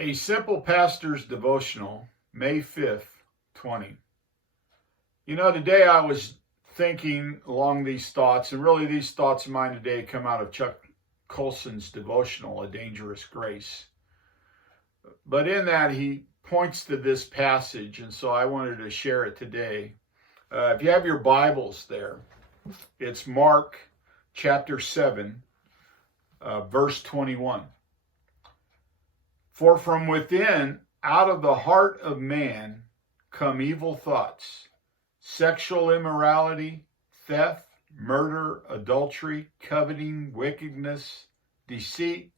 A Simple Pastor's Devotional, May 5th, 20. Today I was thinking along these thoughts, and really these thoughts of mine today come out of Chuck Colson's devotional, A Dangerous Grace. But in that, he points to this passage, and so I wanted to share it today. If you have your Bibles there, it's Mark chapter 7, verse 21. For from within, out of the heart of man, come evil thoughts, sexual immorality, theft, murder, adultery, coveting, wickedness, deceit,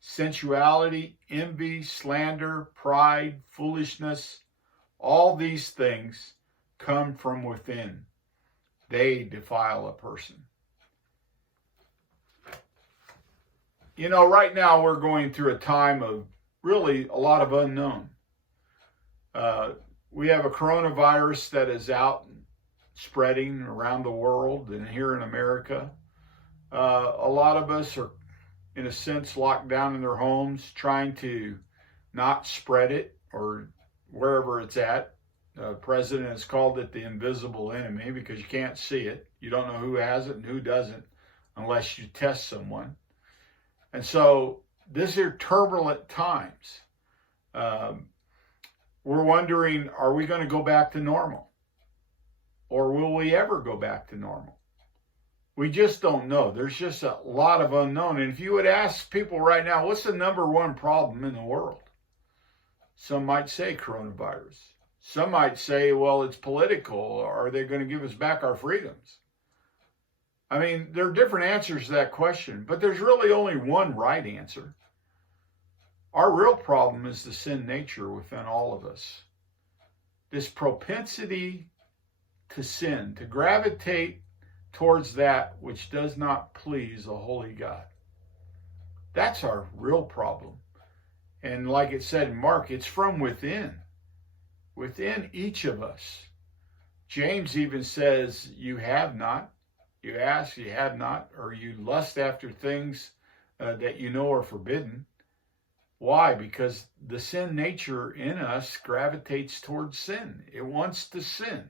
sensuality, envy, slander, pride, foolishness. All these things come from within. They defile a person. Right now we're going through a time of really a lot of unknown. We have a coronavirus that is out spreading around the world and here in America. A lot of us are, in a sense, locked down in their homes, trying to not spread it or wherever it's at. The president has called it the invisible enemy because you can't see it. You don't know who has it and who doesn't unless you test someone. And so these are turbulent times. We're wondering, are we going to go back to normal? Or will we ever go back to normal? We just don't know. There's just a lot of unknown. And if you would ask people right now, what's the number one problem in the world? Some might say coronavirus. Some might say, well, it's political. Are they going to give us back our freedoms? I mean, there are different answers to that question, but there's really only one right answer. Our real problem is the sin nature within all of us. This propensity to sin, to gravitate towards that which does not please a holy God. That's our real problem. And like it said in Mark, it's from within each of us. James even says, you have not. You ask, you have not, or you lust after things that you know are forbidden. Why? Because the sin nature in us gravitates towards sin. It wants to sin.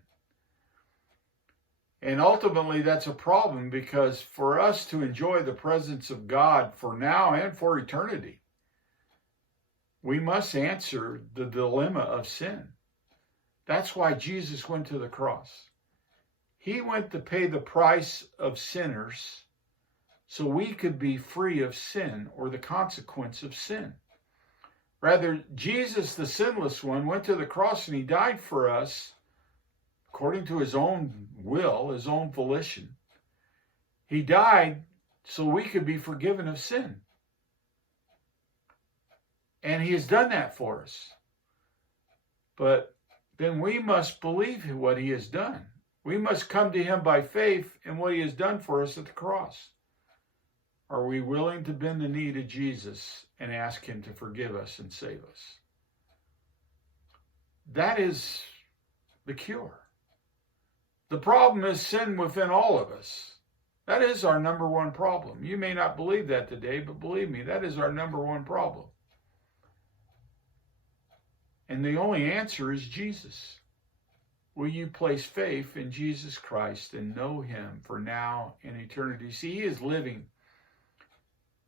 And ultimately, that's a problem because for us to enjoy the presence of God for now and for eternity, we must answer the dilemma of sin. That's why Jesus went to the cross. He went to pay the price of sinners so we could be free of sin or the consequence of sin. Rather, Jesus, the sinless one, went to the cross and he died for us according to his own will, his own volition. He died so we could be forgiven of sin. And he has done that for us. But then we must believe what he has done. We must come to him by faith in what he has done for us at the cross. Are we willing to bend the knee to Jesus and ask him to forgive us and save us? That is the cure. The problem is sin within all of us. That is our number one problem. You may not believe that today, but believe me, that is our number one problem. And the only answer is Jesus. Will you place faith in Jesus Christ and know him for now and eternity? See, he is living.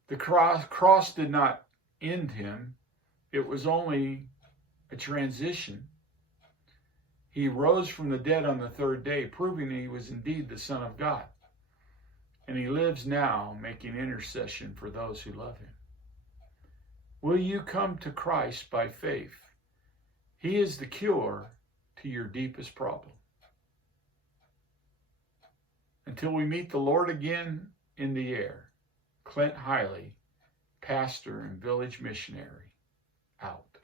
The cross did not end him. It was only a transition. He rose from the dead on the third day, proving that he was indeed the Son of God. And he lives now, making intercession for those who love him. Will you come to Christ by faith? He is the cure to your deepest problem. Until we meet the Lord again in the air, Clint Hiley, pastor and village missionary, out.